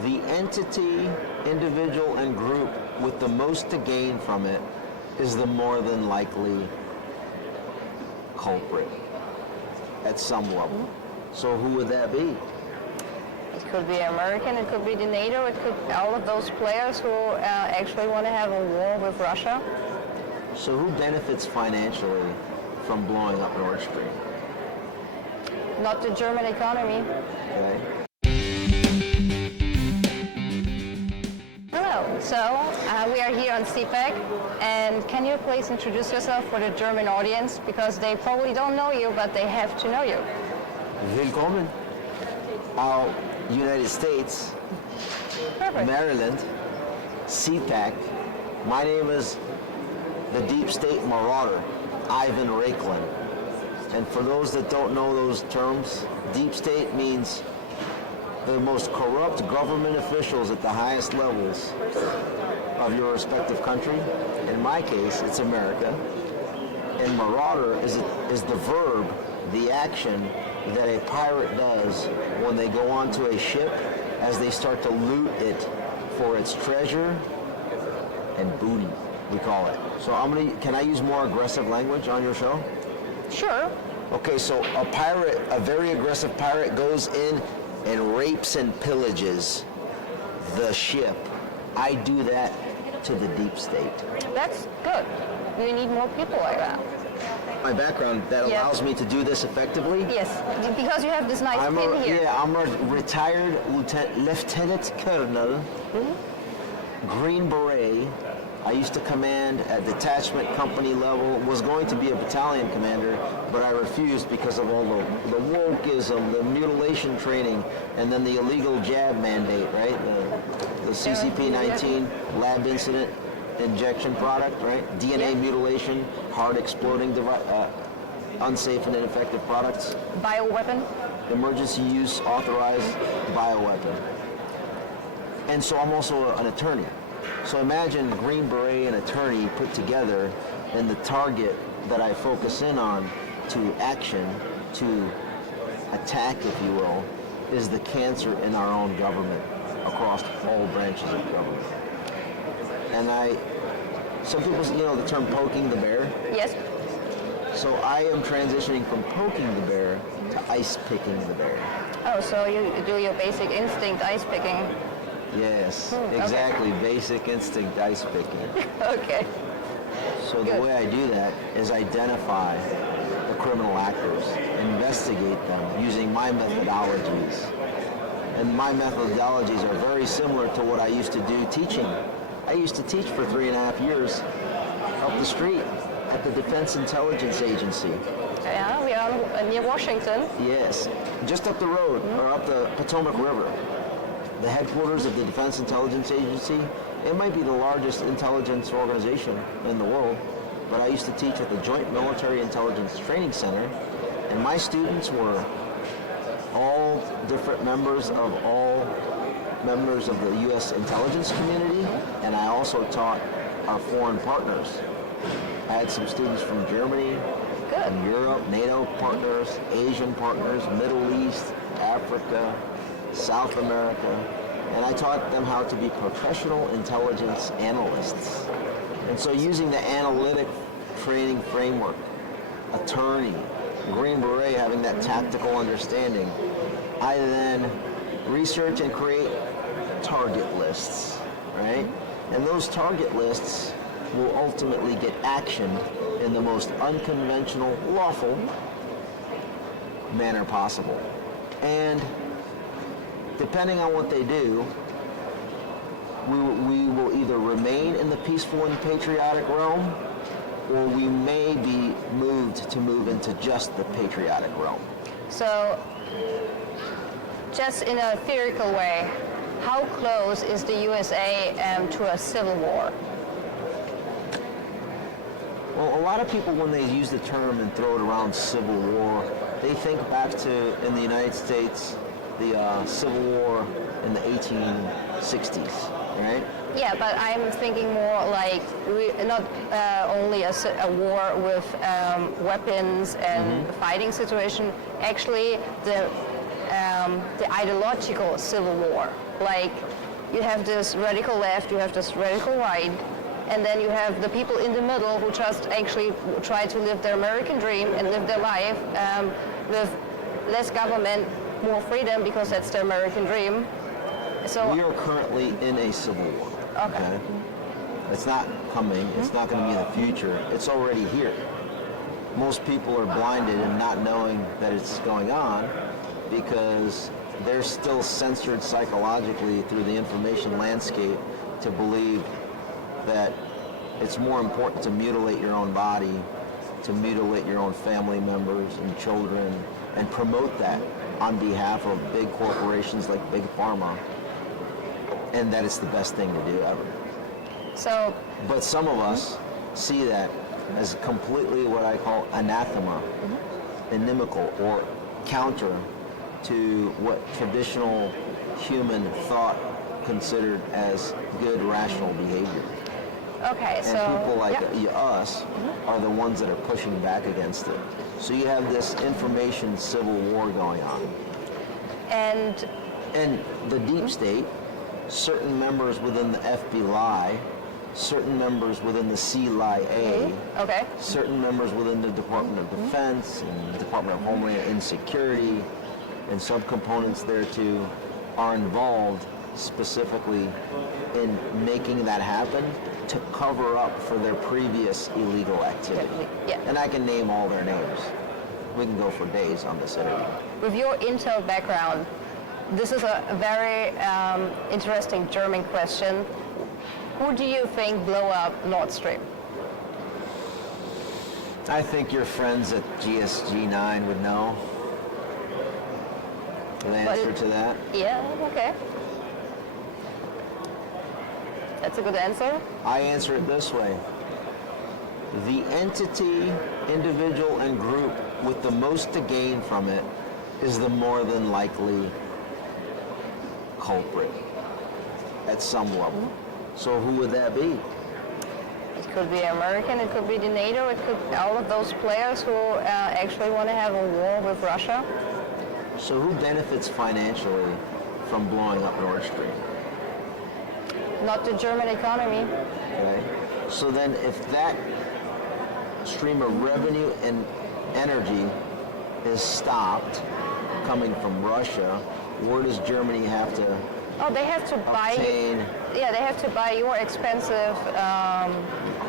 the entity, individual, and group with the most to gain from it is the more than likely culprit at some level. So who would that be? It could be American, it could be the NATO, it could be all of those players who actually want to have a war with Russia. So who benefits financially from blowing up Nord Stream? Not the German economy. Okay. Hello, so we are here on CPAC, and can you please introduce yourself for the German audience, because they probably don't know you, but they have to know you. Willkommen aus United States, Perfect. Maryland, CPAC. My name is the Deep State Marauder, Ivan Raiklin. And for those that don't know those terms, Deep State means the most corrupt government officials at the highest levels of your respective country. In my case, it's America. And Marauder is the verb, the action that a pirate does when they go onto a ship as they start to loot it for its treasure and booty, we call it. So can I use more aggressive language on your show? Sure. Okay, so a very aggressive pirate goes in and rapes and pillages the ship. I do that to the Deep State. That's good. We need more people like that. My background, that allows me to do this effectively. Yes, because you have this nice pin here. Yeah, I'm a retired Lieutenant Colonel, Green Beret. I used to command at detachment company level, was going to be a battalion commander, but I refused because of all the wokeism, the mutilation training, and then the illegal jab mandate, right? The CCP-19 lab incident injection product, right? DNA mutilation, hard exploding unsafe and ineffective products. Bioweapon. Emergency use authorized bioweapon. And so I'm also an attorney. So imagine Green Beret and attorney put together, and the target that I focus in on to action, to attack, if you will, is the cancer in our own government across all branches of government. And some people, the term poking the bear. Yes. So I am transitioning from poking the bear to ice picking the bear. Oh, so you do your basic instinct ice picking. Yes, exactly. Okay. Basic instinct ice picking. Okay. So the way I do that is identify the criminal actors, investigate them using my methodologies. And my methodologies are very similar to what I used to do teaching. I used to teach for 3.5 years up the street at the Defense Intelligence Agency. Yeah, we are near Washington. Yes, just up the road, or up the Potomac River. The headquarters of the Defense Intelligence Agency. It might be the largest intelligence organization in the world, but I used to teach at the Joint Military Intelligence Training Center, and my students were all different members of the U.S. intelligence community, and I also taught our foreign partners. I had some students from Germany, from Europe, NATO partners, Asian partners, Middle East, Africa, South America, and I taught them how to be professional intelligence analysts. And so using the analytic training framework, attorney, Green Beret having that tactical understanding, I then research and create target lists, right? And those target lists will ultimately get actioned in the most unconventional, lawful manner possible. And depending on what they do, we will either remain in the peaceful and patriotic realm, or we may be moved to move into just the patriotic realm. So, just in a theoretical way, how close is the USA to a civil war? Well, a lot of people, when they use the term and throw it around civil war, they think back to, in the United States, the Civil War in the 1860s, right? Yeah, but I'm thinking more like not only a war with weapons and fighting situation. Actually, the the ideological civil war. Like, you have this radical left, you have this radical right, and then you have the people in the middle who just actually try to live their American dream and live their life with less government, more freedom, because that's their American dream. So we are currently in a civil war. Okay. It's not coming. It's not going to be the future. It's already here. Most people are blinded and not knowing that it's going on because they're still censored psychologically through the information landscape to believe that it's more important to mutilate your own body, to mutilate your own family members and children, and promote that on behalf of big corporations like Big Pharma, and that it's the best thing to do ever. So, but some of us see that as completely what I call anathema, inimical, or counter to what traditional human thought considered as good, rational behavior. okay, And so people like yeah. us are the ones that are pushing back against it. So you have this information civil war going on. And And the deep state, certain members within the FBI, certain members within the CIA, okay, certain members within the Department of Defense and the Department of Homeland Insecurity and subcomponents there too are involved specifically in making that happen to cover up for their previous illegal activity. Yeah. And I can name all their names. We can go for days on this interview. with your intel background, this is a very interesting German question. Who do you think blew up Nord Stream? I think your friends at GSG9 would know the answer to that. Yeah, okay. That's a good answer. I answer it this way. The entity, individual, and group with the most to gain from it is the more than likely culprit at some level. So who would that be? It could be American, it could be the NATO, it could be all of those players who actually want to have a war with Russia. So who benefits financially from blowing up Nord Stream? Not the German economy. Okay. So then if that stream of revenue and energy is stopped coming from Russia, where does Germany have to Oh, they have to buy. obtain Yeah, they have to buy your expensive.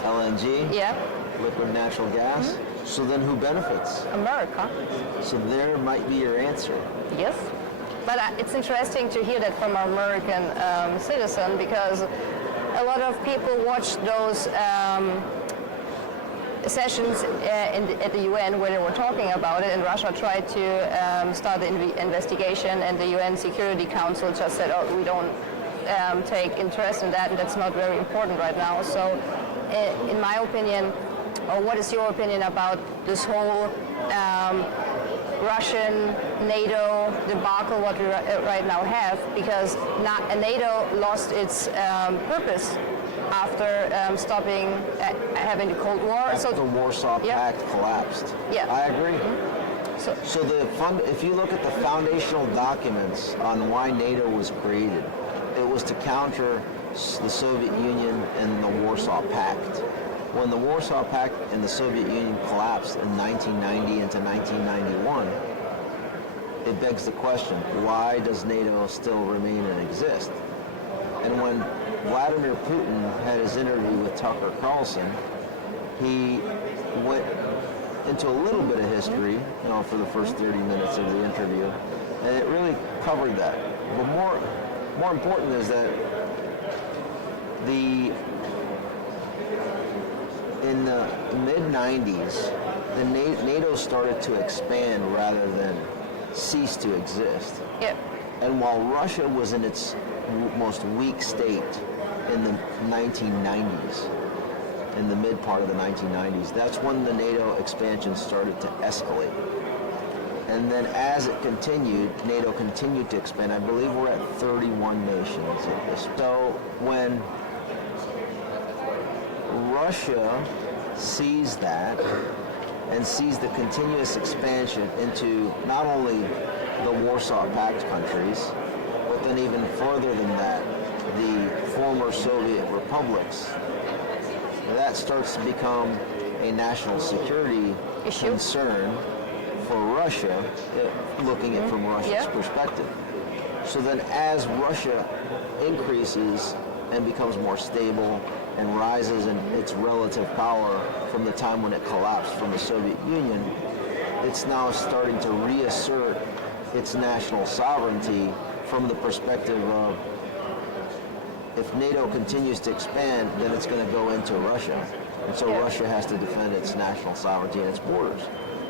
LNG, Yeah, liquid natural gas? So then who benefits? America. So there might be your answer. Yes. But it's interesting to hear that from an American citizen, because a lot of people watch those sessions at the UN where they were talking about it, and Russia tried to start the investigation, and the UN Security Council just said, oh, we don't take interest in that, and that's not very important right now. So in my opinion, or what is your opinion about this whole Russian NATO debacle what we right now have, because NATO lost its purpose after stopping having the Cold War. After the Warsaw Pact collapsed. Yeah. I agree. So If you look at the foundational documents on why NATO was created, it was to counter the Soviet Union and the Warsaw Pact. When the Warsaw Pact and the Soviet Union collapsed in 1990 into 1991, it begs the question, why does NATO still remain and exist? And when Vladimir Putin had his interview with Tucker Carlson, he went into a little bit of history, for the first 30 minutes of the interview, and it really covered that. But more important is that in the mid-90s, the NATO started to expand rather than cease to exist. Yep. And while Russia was in its most weak state in the 1990s, in the mid part of the 1990s, that's when the NATO expansion started to escalate. And then as it continued, NATO continued to expand. I believe we're at 31 nations at this. So when Russia sees that and sees the continuous expansion into not only the Warsaw Pact countries, but then even further than that, the former Soviet republics. That starts to become a national security concern for Russia, looking at it from Russia's perspective. So then as Russia increases and becomes more stable and rises in its relative power from the time when it collapsed from the Soviet Union, it's now starting to reassert its national sovereignty from the perspective of, if NATO continues to expand, then it's going to go into Russia. And so Russia has to defend its national sovereignty and its borders.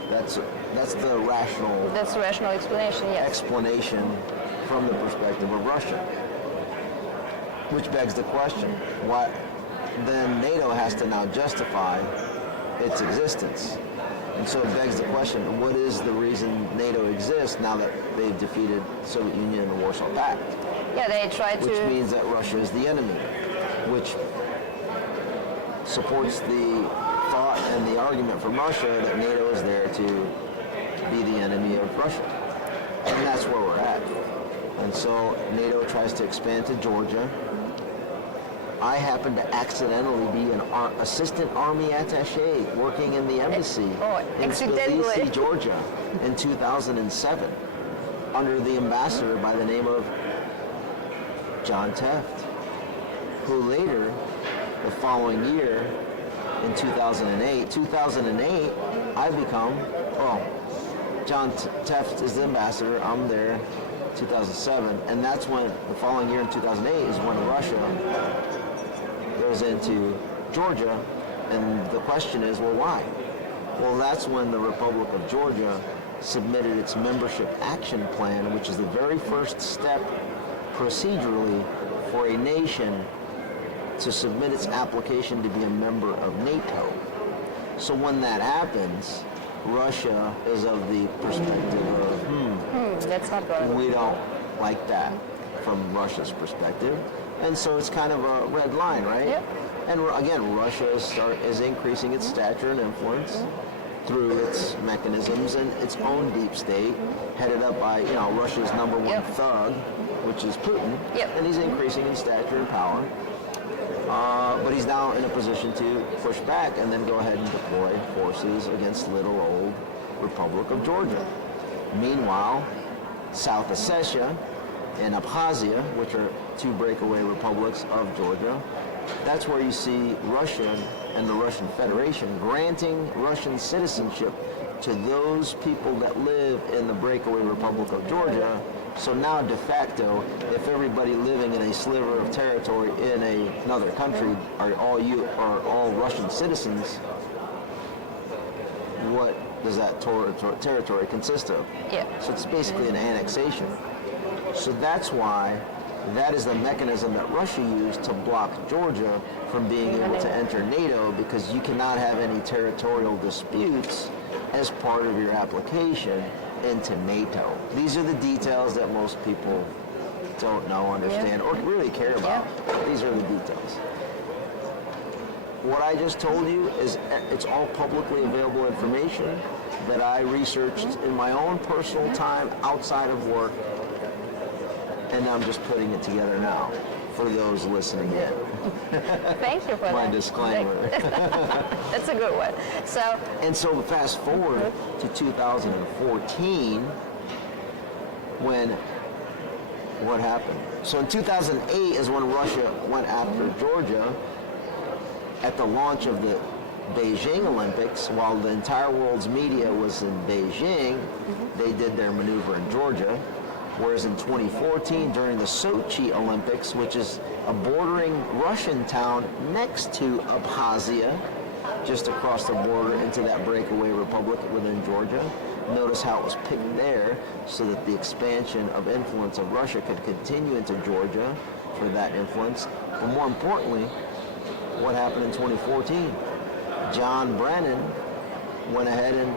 That's the rational... That's the rational explanation, yes. Explanation from the perspective of Russia. Which begs the question, why then NATO has to now justify its existence. And so it begs the question, what is the reason NATO exists now that they've defeated the Soviet Union and the Warsaw Pact? Yeah, they tried to... Which means that Russia is the enemy, which supports the thought and the argument from Russia that NATO is there to be the enemy of Russia. And that's where we're at. And so NATO tries to expand to Georgia. I happen to accidentally be an assistant army attaché working in the embassy in Tbilisi, Georgia in 2007 under the ambassador by the name of John Teft, who later, the following year, in 2008, I become, John Teft is the ambassador, I'm there, 2007, and that's when, the following year in 2008 is when Russia goes into Georgia, and the question is, well, why? Well, that's when the Republic of Georgia submitted its membership action plan, which is the very first step procedurally for a nation to submit its application to be a member of NATO. So when that happens, Russia is of the perspective of, that's not going. We don't like that from Russia's perspective. And so it's kind of a red line, right? Yep. And again, Russia is increasing its stature and influence through its mechanisms and its own deep state, headed up by, Russia's number one thug, which is Putin. And he's increasing in stature and power. But he's now in a position to push back and then go ahead and deploy forces against little old Republic of Georgia. Meanwhile, South Ossetia and Abkhazia, which are two breakaway republics of Georgia, that's where you see Russia and the Russian Federation granting Russian citizenship to those people that live in the breakaway Republic of Georgia. So now de facto, if everybody living in a sliver of territory in another country are all Russian citizens, what does that territory consist of? So it's basically an annexation. So that's why that is the mechanism that Russia used to block Georgia from being able to enter NATO, because you cannot have any territorial disputes as part of your application into NATO. These are the details that most people don't know, understand, or really care about. These are the details. What I just told you is it's all publicly available information that I researched in my own personal time outside of work, and I'm just putting it together now for those listening in. Thank you for my that. disclaimer. That's a good one. So fast forward to 2014, what happened? So in 2008 is when Russia went after Georgia at the launch of the Beijing Olympics. While the entire world's media was in Beijing, they did their maneuver in Georgia. Whereas in 2014, during the Sochi Olympics, which is a bordering Russian town next to Abkhazia, just across the border into that breakaway republic within Georgia, notice how it was picked there so that the expansion of influence of Russia could continue into Georgia for that influence. But more importantly, what happened in 2014? John Brennan went ahead and,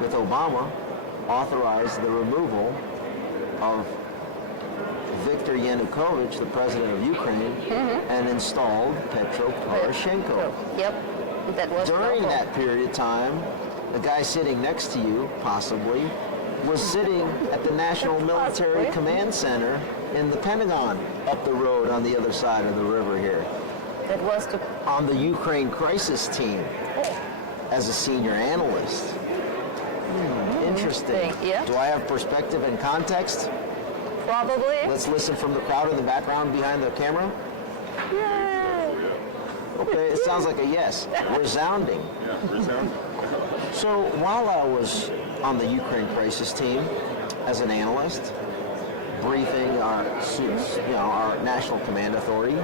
with Obama, authorized the removal of Viktor Yanukovych, the president of Ukraine, and installed Petro Poroshenko. That was during that period of time, the guy sitting next to you, possibly, was sitting at the National Military Command Center in the Pentagon up the road on the other side of the river here. That was on the Ukraine crisis team as a senior analyst. Interesting. Yeah. Do I have perspective and context? Probably. Let's listen from the crowd in the background behind the camera. Yay. Okay, it sounds like a yes. Resounding. Yeah, resounding. So while I was on the Ukraine crisis team as an analyst, briefing our National Command Authority,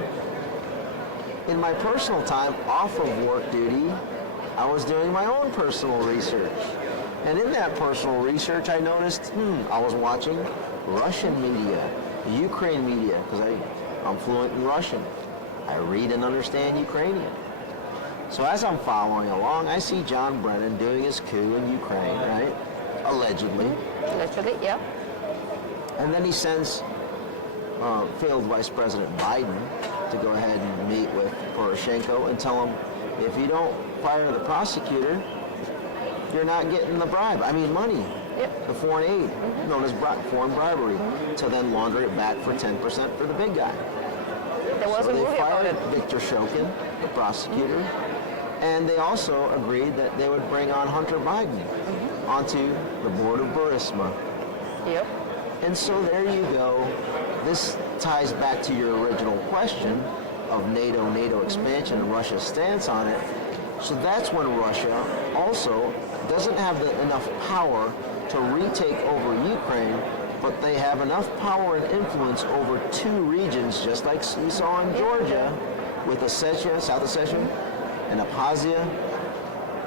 in my personal time off of work duty, I was doing my own personal research. And in that personal research, I noticed, I was watching Russian media, Ukraine media, because I'm fluent in Russian. I read and understand Ukrainian. So as I'm following along, I see John Brennan doing his coup in Ukraine, right? Allegedly. Literally, yeah. And then he sends failed Vice President Biden to go ahead and meet with Poroshenko and tell him, if you don't fire the prosecutor, you're not getting the bribe. I mean money. Yep. The foreign aid, known as foreign bribery, to then launder it back for 10% for the big guy. There was a They movie about fired it. Victor Shokin, the prosecutor, and they also agreed that they would bring on Hunter Biden onto the board of Burisma. Yep. And so there you go. This ties back to your original question of NATO expansion and Russia's stance on it. So that's when Russia also doesn't have enough power to retake over Ukraine, but they have enough power and influence over two regions, just like we saw in Georgia, with Ossetia, South Ossetia, and Abkhazia,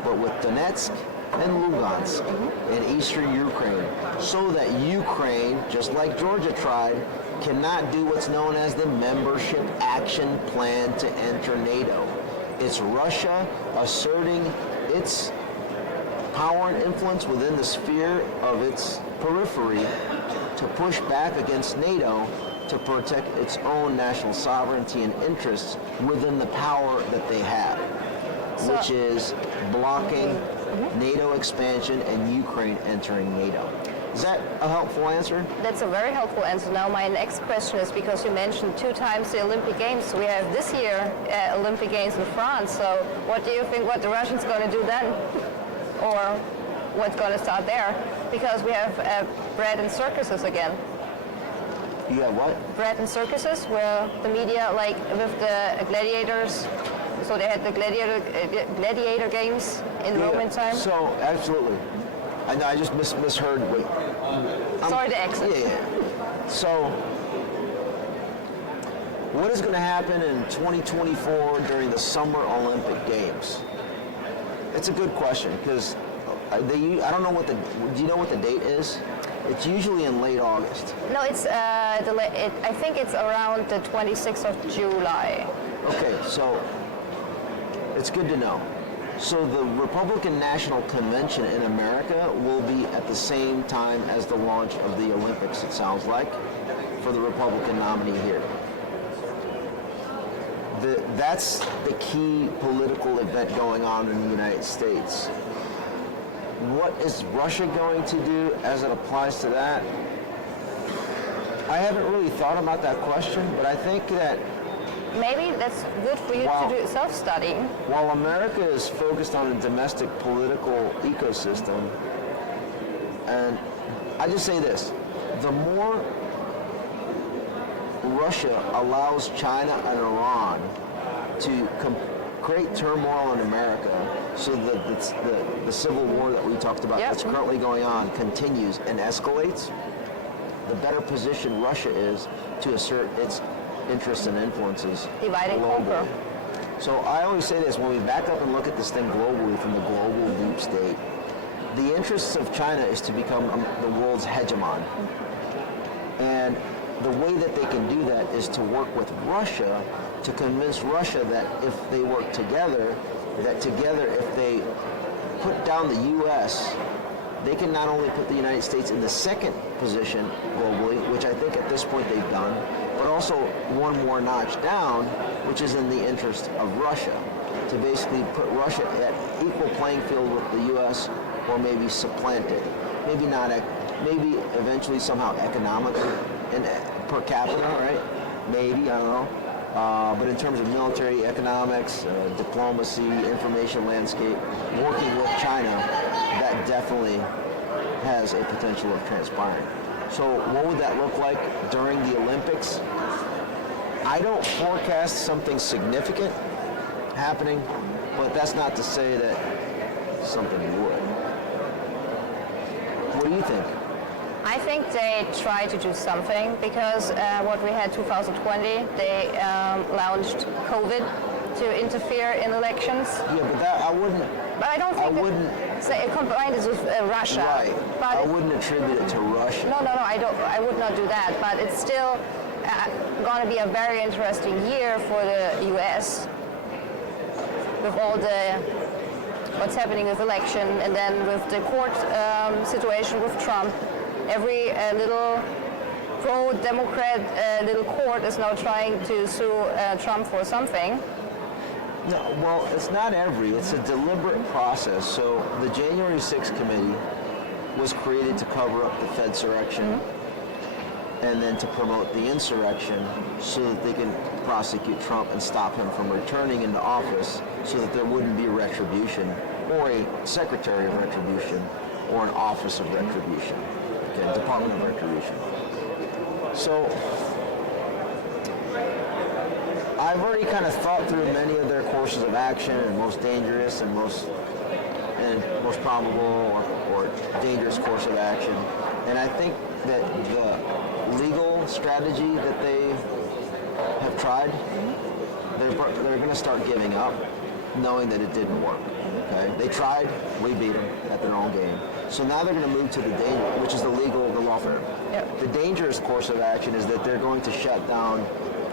but with Donetsk and Lugansk in eastern Ukraine, so that Ukraine, just like Georgia tried, cannot do what's known as the Membership Action Plan to enter NATO. It's Russia asserting its power and influence within the sphere of its periphery to push back against NATO to protect its own national sovereignty and interests within the power that they have, which is blocking NATO expansion and Ukraine entering NATO. Is that a helpful answer? That's a very helpful answer. Now my next question is, because you mentioned 2 times the Olympic Games, we have this year Olympic Games in France, so what do you think what the Russians are going to do then? Or what's going to start there? Because we have bread and circuses again. You have what? Bread and circuses, where the media, like with the gladiators, so they had the gladiator games in Roman time. So, absolutely. I just misheard. Wait. Sorry, the accent. Yeah. So, what is going to happen in 2024 during the Summer Olympic Games? It's a good question, because I don't know what do you know what the date is? It's usually in late August. No, it's I think it's around the 26th of July. Okay, so it's good to know. So the Republican National Convention in America will be at the same time as the launch of the Olympics, it sounds like, for the Republican nominee here. That's the key political event going on in the United States. What is Russia going to do as it applies to that? I haven't really thought about that question, but I think that Maybe that's good for you to do self-studying. while America is focused on a domestic political ecosystem, and I just say this, the more Russia allows China and Iran to create turmoil in America so that the civil war that we talked about that's currently going on continues and escalates, the better position Russia is to assert its interests and influences Divide and globally. conquer. So I always say this, when we back up and look at this thing globally from the global deep state, the interests of China is to become the world's hegemon. And the way that they can do that is to work with Russia to convince Russia that if they work together, if they put down the U.S., they can not only put the United States in the second position globally, which I think at this point they've done, but also one more notch down, which is in the interest of Russia, to basically put Russia at equal playing field with the U.S. or maybe supplant it. Maybe not maybe eventually somehow economic and per capita, right? Maybe, I don't know. But in terms of military economics, diplomacy, information landscape, working with China, that definitely has a potential of transpiring. So what would that look like during the Olympics? I don't forecast something significant happening, but that's not to say that something would. What do you think? I think they try to do something because what we had 2020, they launched COVID to interfere in elections. Yeah, but that I wouldn't. But I don't think say combine this with Russia. Right. But I wouldn't attribute it to Russia. No, I would not do that. But it's still going to be a very interesting year for the U.S. with all the what's happening with election, and then with the court situation with Trump. Every little pro-Democrat little court is now trying to sue Trump for something. No, well, it's not every. It's a deliberate process. So the January 6th committee was created to cover up the Fedsurrection and then to promote the insurrection so that they can prosecute Trump and stop him from returning into office so that there wouldn't be retribution or a secretary of retribution or an office of retribution, okay, Department of Retribution. So I've already kind of thought through many of their courses of action and most dangerous and most probable or dangerous course of action. And I think that the legal strategy that they have tried, they're going to start giving up, knowing that it didn't work. Okay, they tried, we beat them at their own game. So now they're going to move to the danger, which is the lawfare. Yep. The dangerous course of action is that they're going to shut down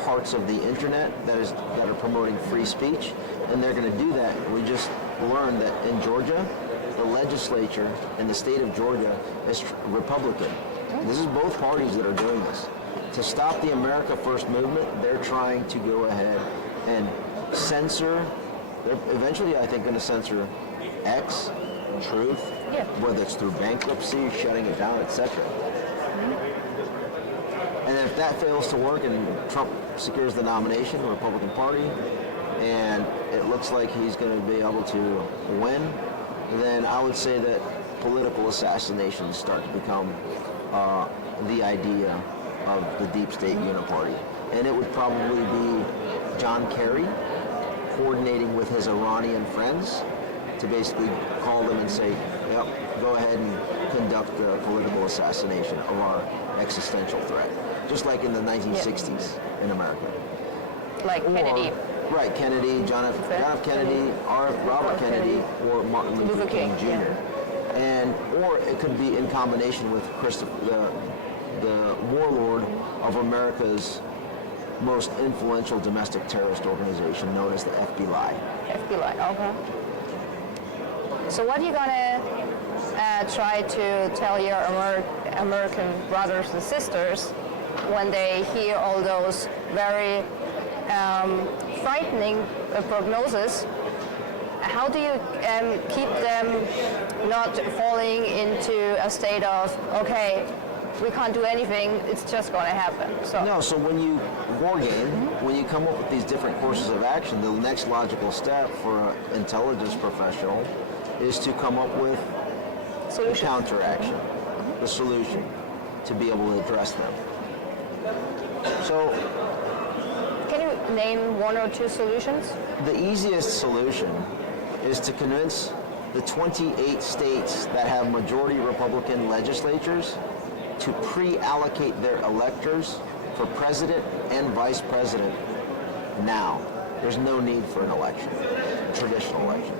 parts of the internet that are promoting free speech, and they're going to do that. We just learned that in Georgia, the legislature in the state of Georgia is Republican. This is both parties that are doing this. To stop the America First movement, they're trying to go ahead and censor. They're eventually, I think, going to censor X, Truth, whether it's through bankruptcy, shutting it down, etc. And if that fails to work and Trump secures the nomination, the Republican Party, and it looks like he's going to be able to win, then I would say that political assassinations start to become the idea of the deep state uniparty. And it would probably be John Kerry coordinating with his Iranian friends to basically call them and say, yep, go ahead and conduct a political assassination of our existential threat. Just like in the 1960s in America. Like Kennedy. Right, Kennedy, John F. Kennedy, Robert Kennedy, or Martin Luther King Jr. And or it could be in combination with the warlord of America's most influential domestic terrorist organization known as the FBI. FBI, okay. So what are you gonna try to tell your American brothers and sisters when they hear all those very frightening prognoses? How do you keep them not falling into a state of, okay, we can't do anything, it's just going to happen? So when you war game, when you come up with these different courses of action, the next logical step for an intelligence professional is to come up with a counteraction, the solution, to be able to address them. So, can you name one or two solutions? The easiest solution is to convince the 28 states that have majority Republican legislatures to pre-allocate their electors for president and vice president now. There's no need for an election, a traditional election.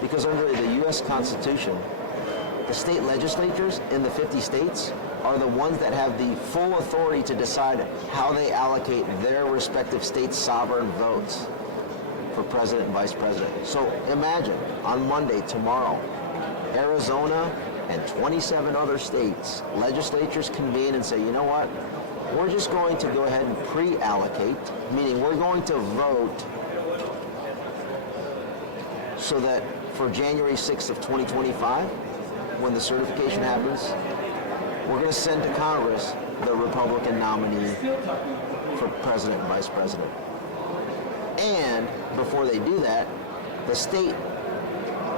Because under the U.S. Constitution, the state legislatures in the 50 states are the ones that have the full authority to decide how they allocate their respective states' sovereign votes for president and vice president. So imagine, on Monday, tomorrow, Arizona and 27 other states, legislatures convene and say, you know what, we're just going to go ahead and pre-allocate, meaning we're going to vote so that for January 6th of 2025, when the certification happens, we're going to send to Congress the Republican nominee for president and vice president. And before they do that, the state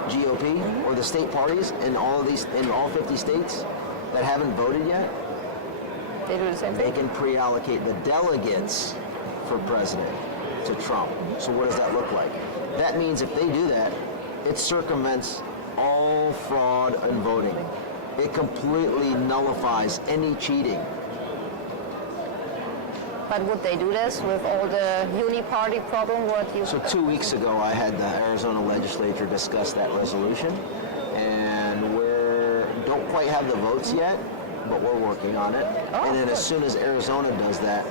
GOP or the state parties in all 50 states that haven't voted yet, They do the same they thing. can pre-allocate the delegates for president to Trump. So what does that look like? That means if they do that, it circumvents all fraud and voting. It completely nullifies any cheating. But would they do this with all the uni-party problem? So 2 weeks ago, I had the Arizona legislature discuss that resolution, and we don't quite have the votes yet, but we're working on it. Oh, and then good. as soon as Arizona does that,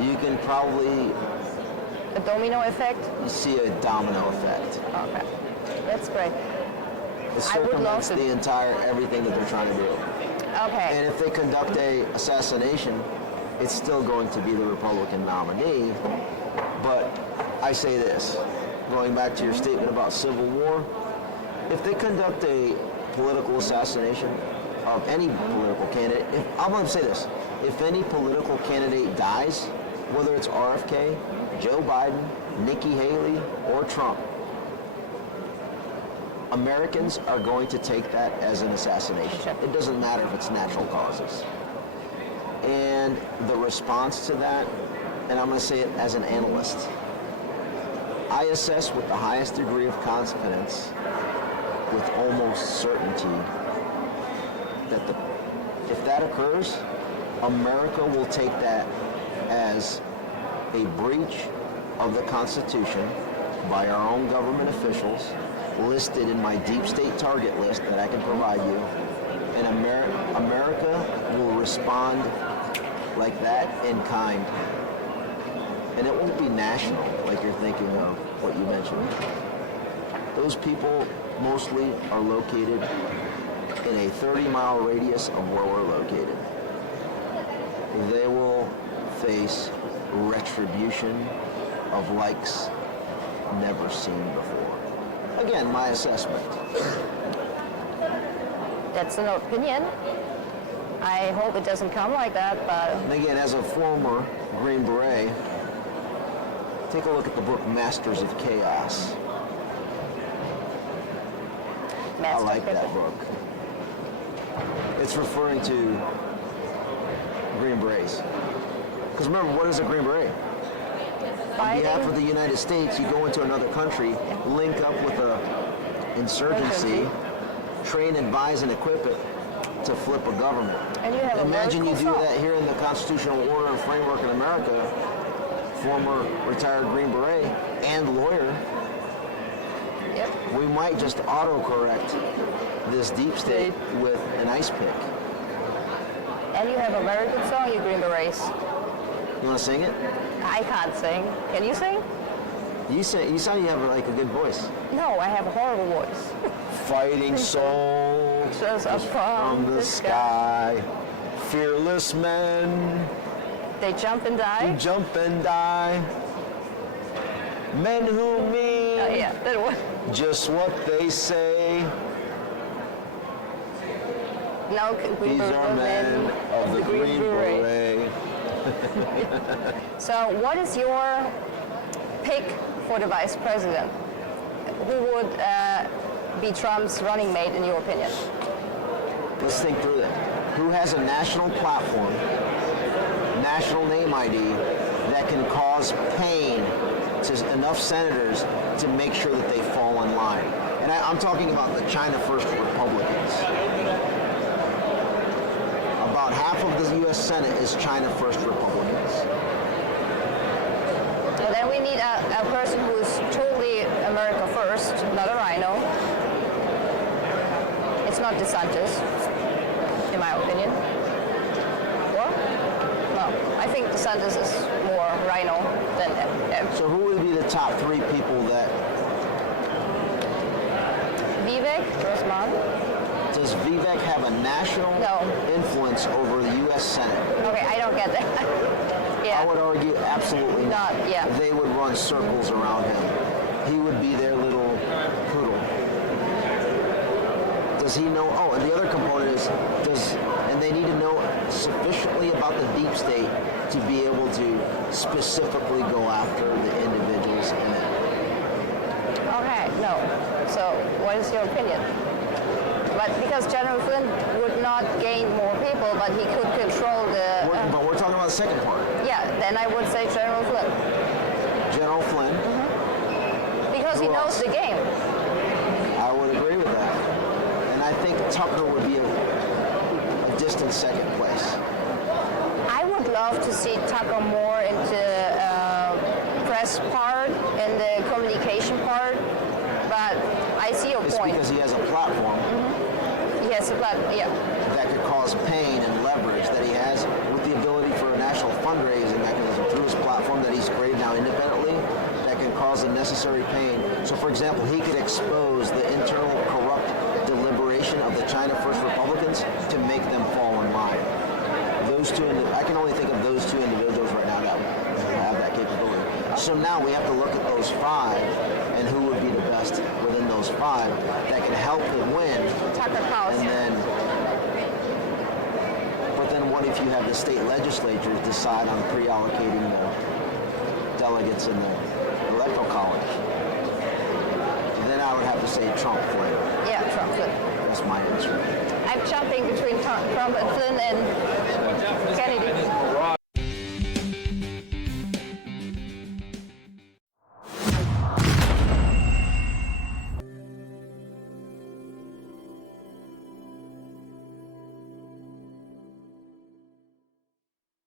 you can probably A domino effect? see a domino effect. Okay. That's great. It I would love circumvents to. the entire everything that they're trying to do. Okay. And if they conduct a assassination, it's still going to be the Republican nominee. But I say this, going back to your statement about civil war, if they conduct a political assassination of any political candidate, I'm going to say this, if any political candidate dies, whether it's RFK, Joe Biden, Nikki Haley, or Trump, Americans are going to take that as an assassination. It doesn't matter if it's natural causes. And the response to that, and I'm going to say it as an analyst, I assess with the highest degree of confidence, with almost certainty, that if that occurs, America will take that as a breach of the Constitution by our own government officials, listed in my deep state target list that I can provide you, and America will respond like that in kind. And it won't be national, like you're thinking of what you mentioned. Those people mostly are located in a 30-mile radius of where we're located. They will face retribution of likes never seen before. Again, my assessment. That's an opinion. I hope it doesn't come like that, but And again, as a former Green Beret, take a look at the book Masters of Chaos. I like that book. It's referring to Green Berets. Because remember, what is a Green Beret? On behalf of the United States, you go into another country, link up with a insurgency, train, advise, and equip it to flip a government. And you have Imagine you a do that here in the constitutional order and framework in America, former retired Green Beret and lawyer. Yep. We might just autocorrect this deep state with an ice pick. And you have a very good song, you Green Berets. You want to sing it? I can't sing. Can you sing? You sound you have like a good voice. No, I have a horrible voice. Fighting souls Just up from the sky, fearless men They jump and die. who jump and die, men who mean Yeah, that one. just what they say. Now These are men of the Green Beret. So what is your pick for the vice president? Who would be Trump's running mate in your opinion? Let's think through that. Who has a national platform, national name ID, that can cause pain to enough senators to make sure that they fall in line? And I'm talking about the China First Republicans. About half of the U.S. Senate is China First Republicans. And then we need a person who is totally America first, not a rhino. It's not DeSantis, in my opinion. Or? No, I think DeSantis is more rhino than... So who would be the top three people that... Vivek Grossman. Does Vivek have a national influence over the U.S. Senate? Okay, I don't get that. Yeah. I would argue absolutely not. Yeah. They would run circles around him. He would be their little poodle. Does he know? Oh, and the other component is, and they need to know sufficiently about the deep state to be able to specifically go after the individuals in it. Okay, no. So what is your opinion? But because General Flynn would not gain more people, but he could control the... But we're talking about the second part. Yeah, then I would say General Flynn. General Flynn. Because he knows the game. I would agree with that. And I think Tucker would be a distant second place. I would love to see Tucker more into press part and the communication part, but I see your It's point. because he has a platform He has a platform, yeah. that could cause pain and leverage that he has with the ability for a national fundraising mechanism through his platform that he's created now independently that can cause unnecessary pain. So, for example, he could expose the internal corrupt deliberation of the China First Republicans to make them fall in line. Those two, I can only think of those two individuals right now that have that capability. So now we have to look at those five and who would be the best within those five that can help them win. Tucker House. But then what if you have the state legislatures decide on pre-allocating the delegates in the electoral college? Then I would have to say Trump Flynn. Yeah, Trump Flynn. That's my answer. I'm jumping between Trump and Flynn and Kennedy.